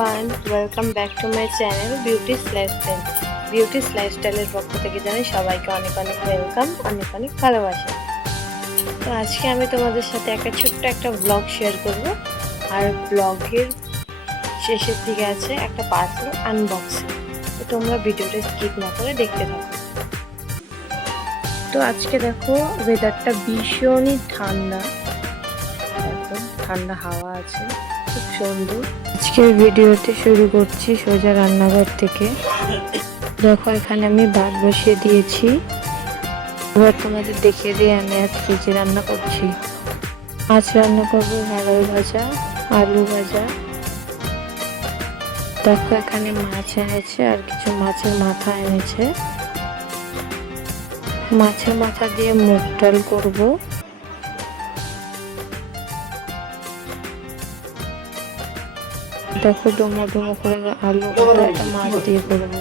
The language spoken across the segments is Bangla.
Everyone, welcome back to my channel Beauty's lifestyle. Beauty's লাইফস্টাইলের পক্ষ থেকে জানাই সবাইকে অনেক অনেক ওয়েলকাম, অনেক অনেক ভালোবাসা। তো আজকে আমি তোমাদের সাথে একটা ছোট্ট একটা ব্লগ শেয়ার করব। আর ব্লগের শেষের দিকে আছে একটা পার্সেল আনবক্সিং। তো তোমরা ভিডিওটা স্কিপ না করে দেখতে থাকো। তো আজকে দেখো ওয়েদারটা ভীষণই ঠান্ডা, এখন ঠান্ডা হাওয়া আছে, খুব সুন্দর। আজকের ভিডিওতে শুরু করছি সোজা রান্নাঘর থেকে। দেখো এখানে আমি ভাত বসিয়ে দিয়েছি। এবার তোমাদের দেখিয়ে দিয়ে আমি আজকে যে রান্না করছি, মাছ রান্না করবো, ভাড়াল ভাজা, আলু ভাজা। দেখো এখানে মাছ এনেছে আর কিছু মাছের মাথা এনেছে। মাছের মাথা দিয়ে মুগ ডাল করবো। দেখো ডুমো ডুমো করে আলু একটা মাছ দিয়ে করবো।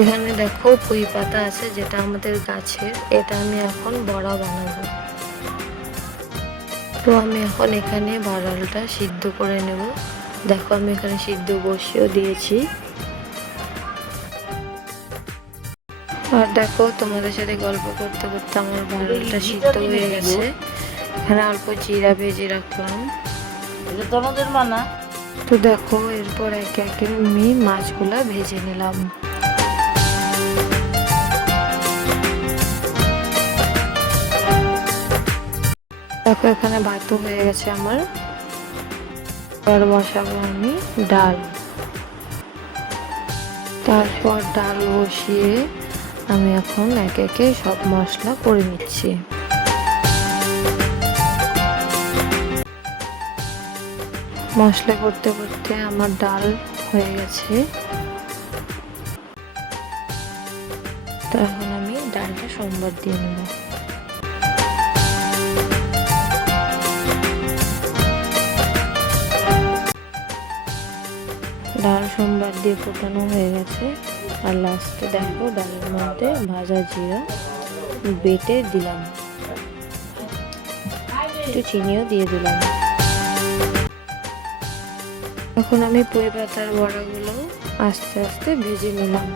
এখানে দেখো পুঁই পাতা আছে, যেটা আমাদের গাছের, এটা আমি এখন বড়া বানাবো। তো আমি এখন এখানে ভাড়ালটা সিদ্ধ করে নেব। দেখো আমি এখানে সিদ্ধ বসিয়েও দিয়েছি। আর দেখো তোমাদের সাথে গল্প করতে করতে আমার ভাড়ালটা সিদ্ধ হয়ে গেছে। এখানে অল্প জিরা ভেজে রাখলাম। তো দেখো এরপর একে একে আমি মাছগুলা ভেজে নিলাম। দেখো এখানে ভাতও হয়ে গেছে আমার। এবার বসাবো আমি ডাল। তারপর ডাল বসিয়ে আমি এখন একে একে সব মশলা করে নিচ্ছি। মশলা করতে করতে আমার ডাল হয়ে গেছে। তো এখন আমি ডালটা সোমবার দিয়ে নেব। ডাল সোমবার দিয়ে ফোটানো হয়ে গেছে। আর লাস্টে দেখো ডালের মধ্যে ভাজা জিরা বেটে দিলাম, একটু চিনিও দিয়ে দিলাম। এখন আমি পুঁই পাতার বড়াগুলো আস্তে আস্তে ভেজে নিলাম।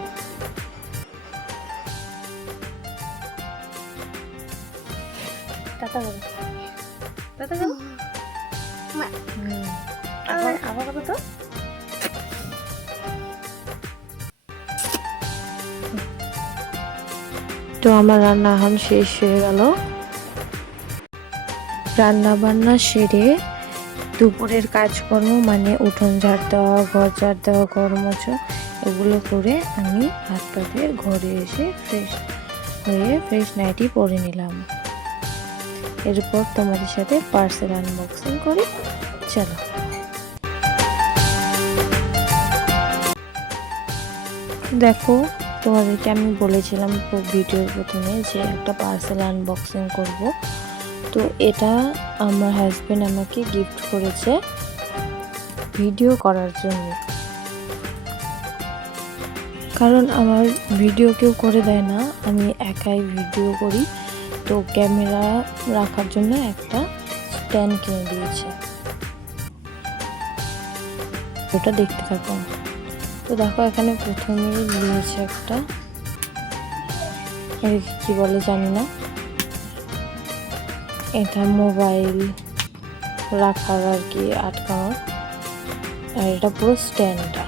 তো আমার রান্না এখন শেষ হয়ে গেল। রান্না বান্না সেরে দুপুরের কাজকর্ম মানে উঠোন ঝাড় দেওয়া, ঘর ঝাড় দেওয়া, ঘর মোছা, এগুলো করে আমি হাত পা ধুয়ে ঘরে এসে ফ্রেশ হয়ে ফ্রেশ নাইটি পরে নিলাম। এরপর তোমাদের সাথে পার্সেল আনবক্সিং করি, চলো। দেখো তোমাদেরকে আমি বলেছিলাম ভিডিওর প্রথমে যে একটা পার্সেল আনবক্সিং করব। তো এটা আমার হাজবেন্ড আমাকে গিফট করেছে ভিডিও করার জন্য, কারণ আমার ভিডিও কেউ করে দেয় না, আমি একাই ভিডিও করি। তো ক্যামেরা রাখার জন্য একটা স্ট্যান্ড কিনে দিয়েছে, ওটা দেখতে থাকো। তো দেখো এখানে প্রথমেই দিয়েছে একটা, কি বলে জানি না, এটা মোবাইল রাখার আর কি আটকানো। আর এটা পুরো স্ট্যান্ডটা।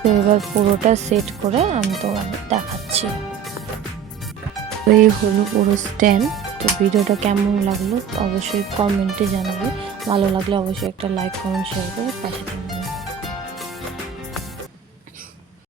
তো এবার পুরোটা সেট করে আমি তোমাদের দেখাচ্ছি। তো এই হলো পুরো স্ট্যান্ড। তো ভিডিওটা কেমন লাগলো অবশ্যই কমেন্টে জানাবে। ভালো লাগলে অবশ্যই একটা লাইক, কমেন্ট, শেয়ার করে পাশে থাকবে।